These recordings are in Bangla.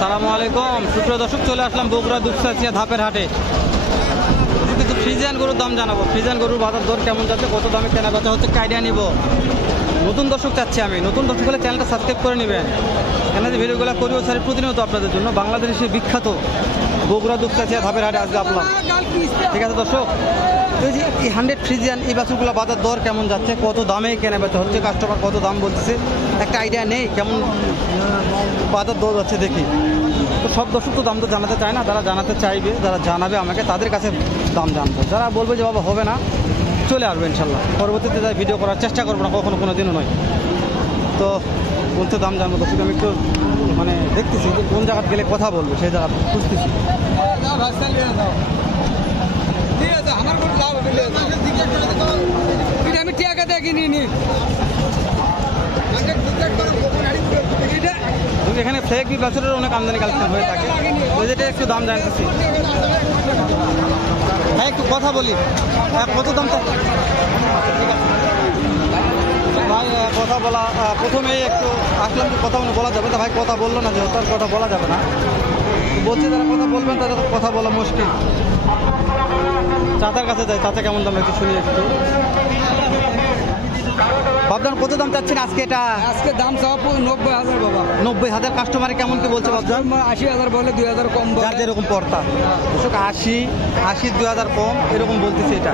আসসালামু আলাইকুম সুপ্রিয় দর্শক, চলে আসলাম বগুড়া দুপচাচিয়া ধাপের হাটে। কিছু ফ্রিজিয়ান গরুর দাম জানাবো। ফ্রিজিয়ান গরুর বাজার দর কেমন যাচ্ছে, কত দামে কেনা বেচা হচ্ছে আইডিয়া নিব। নতুন দর্শক চাচ্ছি আমি, নতুন দর্শক হলে চ্যানেলটা সাবস্ক্রাইব করে নেবেন। এখানে যে ভিডিওগুলো করিও স্যার প্রতিনিয়ত আপনাদের জন্য। বাংলাদেশের সেই বিখ্যাত বগুড়া দুপচাচিয়া ধাপের হাটে আজকে আসলাম। ঠিক আছে দর্শক, এই যে এই 100 ফ্রিজিয়ান এই বাছুরগুলো বাজার দর কেমন যাচ্ছে, কত দামে কেনা বেচা হচ্ছে, কাস্টমার কত দাম বলতেছে, একটা আইডিয়া নেই কেমন বাজার দর যাচ্ছে দেখি। তো সব দর্শক তো দাম তো জানাতে চায় না, যারা জানাতে চাইবে, যারা জানাবে আমাকে, তাদের কাছে দাম জানবো। যারা বলবে যে বাবা হবে না, চলে আসবে ইনশাল্লাহ। পরবর্তীতে যাই ভিডিও করার চেষ্টা করবো না, কখনো কোনো দিনও নয়। তো বলতে দাম জানবো দর্শক, আমি একটু মানে দেখতেছি যে কোন জায়গায় গেলে কথা বলবো, সেই জায়গা খুঁজতেছি। আমি টিয়াকে দেখি নি এখানে ফেক বছরের অনেক আমদানি কালেকশন হয়ে থাকে, ওই যেটা একটু দাম জানতেছি। ভাই একটু কথা বলি, কত দাম ভাই? কথা বলা প্রথমেই একটু আসলাম, কথা বলা যাবে না ভাই, কথা বললো না যে তার কথা বলা যাবে না বলছে। যারা কথা বলবেন তাদের তো কথা বলা মুশকিল। চাচার কাছে যাই, চাচা কেমন দাম একটু শুনি একটু। বাবজান কত দাম চাচ্ছেন আজকে? এটা আজকে দাম চাওয়া 90,000 বাবা। 90,000 কাস্টমারে কেমন কি বলছে বাবজান? 80,000 বলে 2,000 কম বলে। যার যেরকম পড়তা দর্শক, 80 2,000 কম এরকম বলতেছে। এটা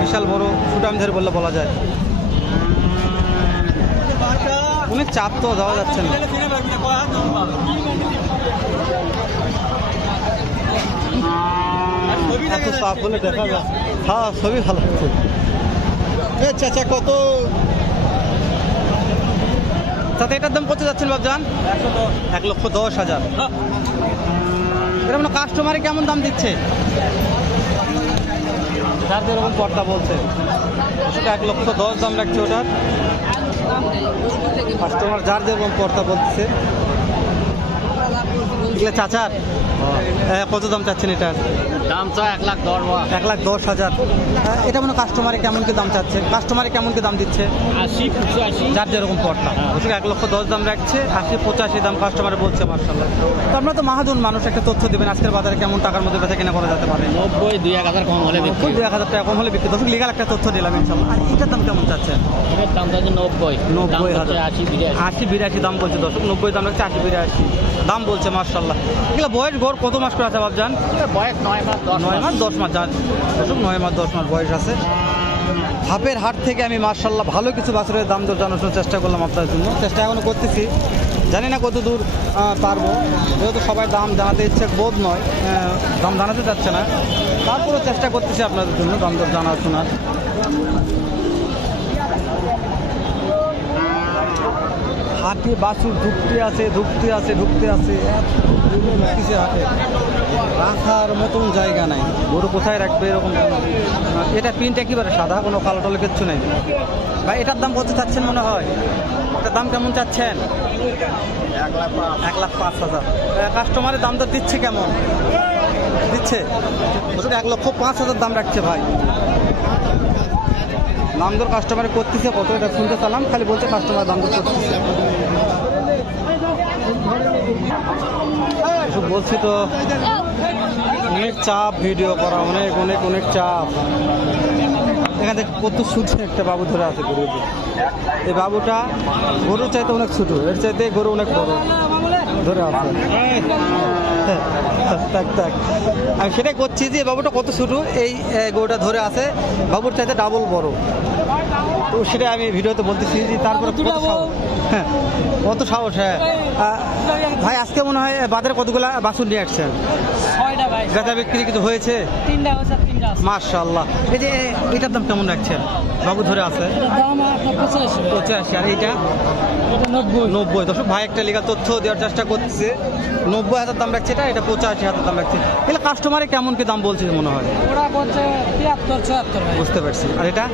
বিশাল বড় সুটাম ধরে বললে বলা যায়। অনেক চাপ তো দেওয়া যাচ্ছে না। এত চাপ বলে দেখা যায়। হ্যাঁ, সবই ভালো হচ্ছে। চাচা কত চাচা এটার দাম কত যাচ্ছেন বাবজান? 1,10,000। এরকম কাস্টমারে কেমন দাম দিচ্ছে? যার যেরকম পর্দা বলছে, 1,10,000 দাম রাখছে ওটার। কাস্টমার যার যেরকম পর্দা বলছে। এগুলো চাচার কত দাম চাচ্ছেন এটার? দাম চাওয়া 1,10,000। 1,10,000। এটা মানে কাস্টমারে কেমন কি দাম চাচ্ছে, কাস্টমারে কেমন কি দাম দিচ্ছে? 80 85 যার যেরকম পড়তা। 1,10,000 দাম রাখছে, 80 85 দাম কাস্টমারে বলছে। মার্শাল্লাহ। তো আপনারা তো মাহাজন মানুষ, একটা তথ্য দেবেন আজকের বাজারে কেমন টাকার মধ্যে বেচা কেনা করা যেতে পারে? 90 2,000 কম হলে বিক্রি। 2,000 টাকা কম হলে বিক্রি। দর্শক লিগাল একটা তথ্য দিলাম ইনশাল্লাহ। আর এটার দাম কেমন চাচ্ছেন? এর দাম চাচ্ছে 90। 90,000। 80 82 দাম বলছে দর্শক। 90 দাম রাখছে, 80 82 দাম বলছে। মার্শাল্লাহ। এগুলো বয়স গড় কত মাস করে আছে বাবজান? বয়স 9 মাস 9 মাস 10 মাস। দর্শক 9 মাস 10 মাস বয়স আছে। ধাপের হাট থেকে আমি মার্শাল্লাহ ভালো কিছু বাছুরের দাম দর জানানোর চেষ্টা করলাম আপনাদের জন্য। চেষ্টা এখনও করতেছি, জানি না কত দূর পারবো, যেহেতু সবাই দাম জানাতে ইচ্ছে বোধ নয়, দাম জানাতে চাচ্ছে না। তারপরেও চেষ্টা করতেছি আপনাদের জন্য দাম দর জানার শোনার। হাটে বাছুর ঢুকতে আছে ঢুকতেছে হাটে, রাখার মতন জায়গা নাই। গরু কোথায় রাখবে এরকম। এটা প্রিন্ট একেবারে সাদা, কোনো কালো টালো কিচ্ছু নেই। ভাই এটার দাম কত চাচ্ছেন মনে হয়? এটার দাম কেমন চাচ্ছেন? 1,05,000। কাস্টমারের দাম তো দিচ্ছে কেমন? দিচ্ছে 1,05,000 দাম রাখছে ভাই। দাম দর কাস্টমারে করতেছে কত এটা শুনতে চালাম, খালি বলছে কাস্টমার দাম দর করতেছে। বলছি তো অনেক চাপ ভিডিও করা, অনেক চাপ। এখান থেকে কত ছুটছে একটা বাবু ধরে আছে গরু। এই বাবুটা গরুর চাইতে অনেক ছোটো, এর চাইতে গরু অনেক বড় ধরে আছে। আমি সেটাই করছি যে বাবুটা কত ছোটো, এই গরুটা ধরে আছে বাবুর চাইতে ডাবল বড়। তো সেটাই আমি ভিডিওতে বলতেছি যে তারপরে কত সাহস। হ্যাঁ ভাই, আজকে মনে হয় বাজারে কতগুলা বাছুর নিয়ে আসছেন? 6টা ভাই। বেচা বিক্রি কিছু হয়েছে? 3টা হচ্ছে, 3টা আছে। মাশাআল্লাহ। এই যে এটার দাম কেমন রাখছেন? বাবু ধরে আছে দাম আপনার 85। আর এইটা 90। দর্শক ভাই একটা লেখা তথ্য দেওয়ার চেষ্টা করছে। 90,000 দাম রাখছে এটা 85,000 দাম রাখছে। এগুলো কাস্টমারে কেমন কি দাম বলছে মনে হয়? ওরা করছে 73 74 ভাই। বুঝতে পারছি। আর এটা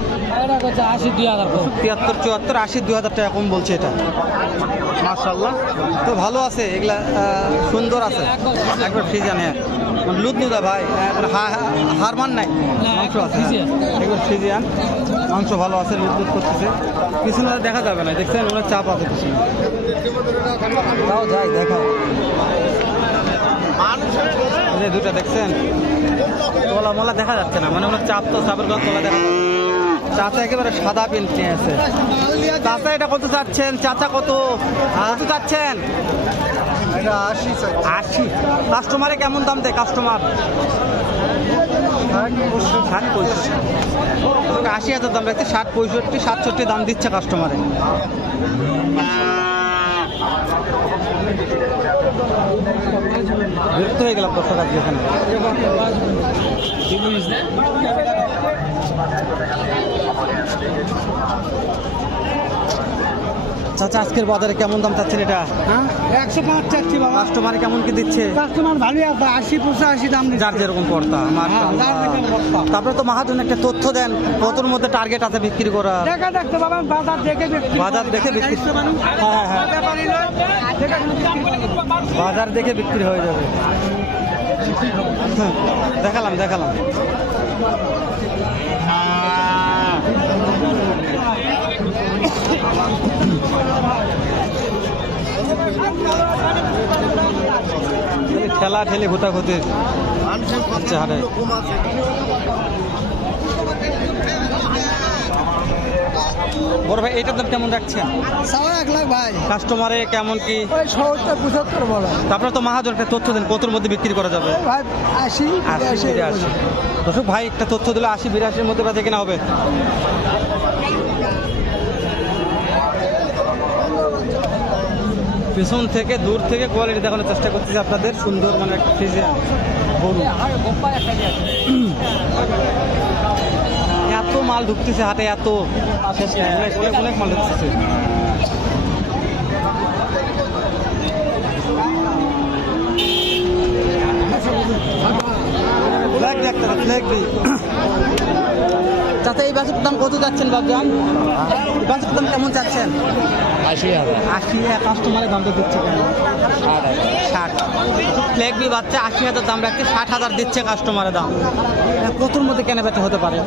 এটা করছে 80 2,000 কম। 73 74 80 2,000 টাকা কম বলছে এটা। মাশাআল্লাহ। তো ভালো আছে এগুলা, সুন্দর আছে একবার ফ্রিজিয়ান। হ্যাঁ লুদলুদা ভাই, হারমান নাই, মাংস আছে একবার ফ্রিজিয়ান, মাংস ভালো আছে, লুদলুদ করতেছে। পিছনে দেখা যাবে না, দেখছেন অনেক চাপ আছে পিছনে। তাও যাই দেখা। যে দুটো দেখছেন, তোলা মোলা দেখা যাচ্ছে না, মানে চাপ তো চাপের কথা তোলা দেখা যাচ্ছে। চাচা একেবারে সাদা প্যান্ট নিয়ে আছে। চাচা এটা কত চাচ্ছেন? চাচা কত চাচ্ছেন? 80। কাস্টমারে কেমন দাম দেয়? কাস্টমার 80,000 দাম রাখছে, 60, 65, 67 দাম দিচ্ছে কাস্টমারে। বিরক্ত হয়ে গেলাম দর্শক আজকে এখানে। চাচা আজকের বাজারে কেমন দাম চাচ্ছেন এটা? হ্যাঁ 105 চাচ্ছি বাবা। কাস্টমারে কেমন কি দিচ্ছে? কাস্টমার ভালোই আছে, 80-85 দাম দিচ্ছে। যার যেরকম পড়তা। তারপরে তো মাহাজন একটা তথ্য দেন, কতর মধ্যে টার্গেট আছে বিক্রি করা? দেখা দেখতে পাবেন, বাজার দেখে বিক্রি। বাজার দেখে বিক্রি। হ্যাঁ হ্যাঁ, বাজার দেখে বিক্রি হয়ে যাবে। দেখালাম। ঠেলা ঠেলে ঘুটাঘুটি হচ্ছে হাটে। বড় ভাই এটার দাম কেমন রাখছেন? 1 লাখ ভাই। কাস্টমারে কেমন কি? ওই 70-75 বলে। তারপরে তো মাহাজন একটা তথ্য দেন, কতর মধ্যে বিক্রি করা যাবে? ভাই 80-82 দর্শক ভাই একটা তথ্য দিলে 80-82-র মধ্যে বেচা কেনা হবে। পিছন থেকে দূর থেকে কোয়ালিটি দেখানোর চেষ্টা করতেছি আপনাদের, সুন্দর মানে একটা ফ্রিজিয়ান গরু। এত মাল ঢুকতেছে হাটে, এত শেষ নাই, অনেক মাল ঢুকতেছে। চাচা এই বাছুর দাম কত যাচ্ছেন বাবজান? বাছুর দাম কেমন চাচ্ছেন? 80,000। 80। কাস্টমারের দাম তো দিচ্ছে কেন? 60। ফ্ল্যাগ বি বাচ্চা 80,000 দাম রাখছে, 60,000 দিচ্ছে কাস্টমারের দাম। কতর মধ্যে কেনা বেচা হতে পারে?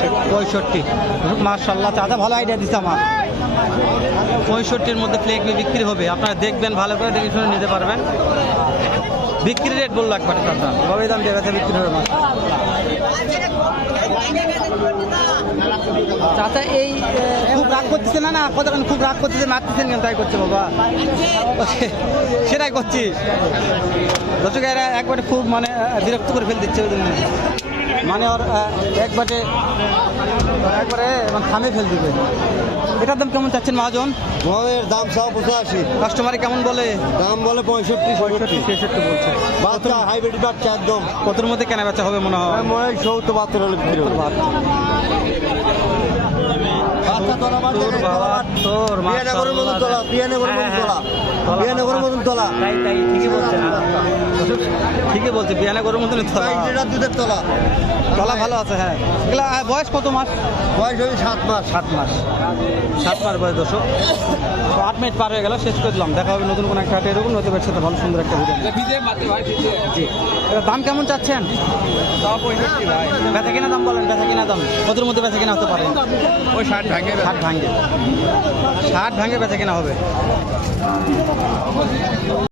65। মাশাআল্লাহ, চাচা ভালো আইডিয়া দিচ্ছে আমার। 65-র মধ্যে ফ্ল্যাগ বি বিক্রি হবে। আপনারা দেখবেন, ভালো করে দেখে শুনে নিতে পারবেন। বিক্রি রেট বললো একবার চাচা, ভাবে দাম দিয়ে বেচা বিক্রি হবে মাছ। চাচা এই খুব রাগ করতেছে না? কতক্ষণ খুব রাগ করতেছে, মারতেছেন কেন? তাই করছে বাবা, সেটাই করছি। দর্শক এরা একবারে খুব মানে বিরক্ত করে ফেল দিচ্ছে, ওই জন্য মানে ওর একবারে মানে থামে ফেল দিবে। এটার দাম কেমন চাচ্ছেন মহাজন? এর দাম 85। কাস্টমারে কেমন বলে? দাম বলে 65-66 বলছে। বাচ্চা হাইব্রিড বাচ্চা একদম। কতর মধ্যে কেনা বেচা হবে মনে হয়? মনে হয় 70-72 হলে বিক্রি হবে। বাচ্চা তোলা বাচ্চা তোর বিয়ানগরের মতন তোলা, বিয়ানগরের মতন তোলা, বিয়ানগরের মতন তোলা। তাই ঠিকই বলছে না? ঠিকই বলছে, বিয়ানগরের মতন তোলা। এটা দুধের তোলা। তোলা ভালো আছে। হ্যাঁ, এগুলা বয়স কত মাস? বয়স হবে 7 মাস। 7 মাস। 7 মাস বয়স দর্শক। 8 মিনিট পার হয়ে গেল, শেষ করে দিলাম। দেখা হবে নতুন কোনো একটা হাটে, এরকম নতুন সাথে ভালো সুন্দর একটা ভিডিও। জি, এটার দাম কেমন চাচ্ছেন? বেচা কিনা দাম বলেন, বেচা কিনা দাম কতর মধ্যে বেচা কিনা হতে পারে? ওই 60 ভাঙে। 60 ভাঙে বেচা কিনা হবে।